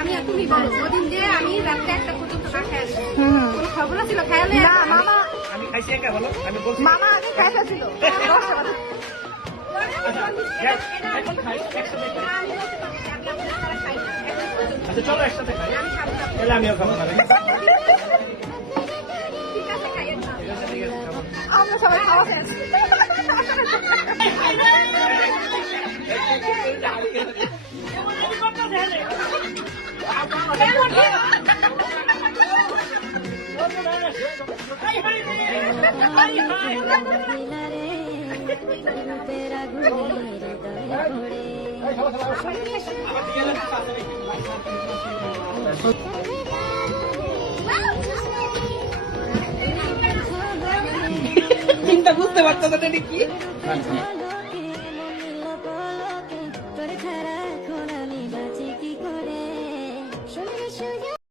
আমি আর তুমি বলো ওদিন যে আমি রাতে 1টা পর্যন্ত না খাই কোনো খবর ছিল খেয়ালে না মামা আমি খাইছি একা বলো আমি বলছি মামা আগে খাইতে ছিল এখন খাই একসাথে খাই আচ্ছা চলো একসাথে খাই তাহলে আমিও খাবো না আমরা সবাই খাওয়া শেষ চিন্তা বুঝতে পারতো না কি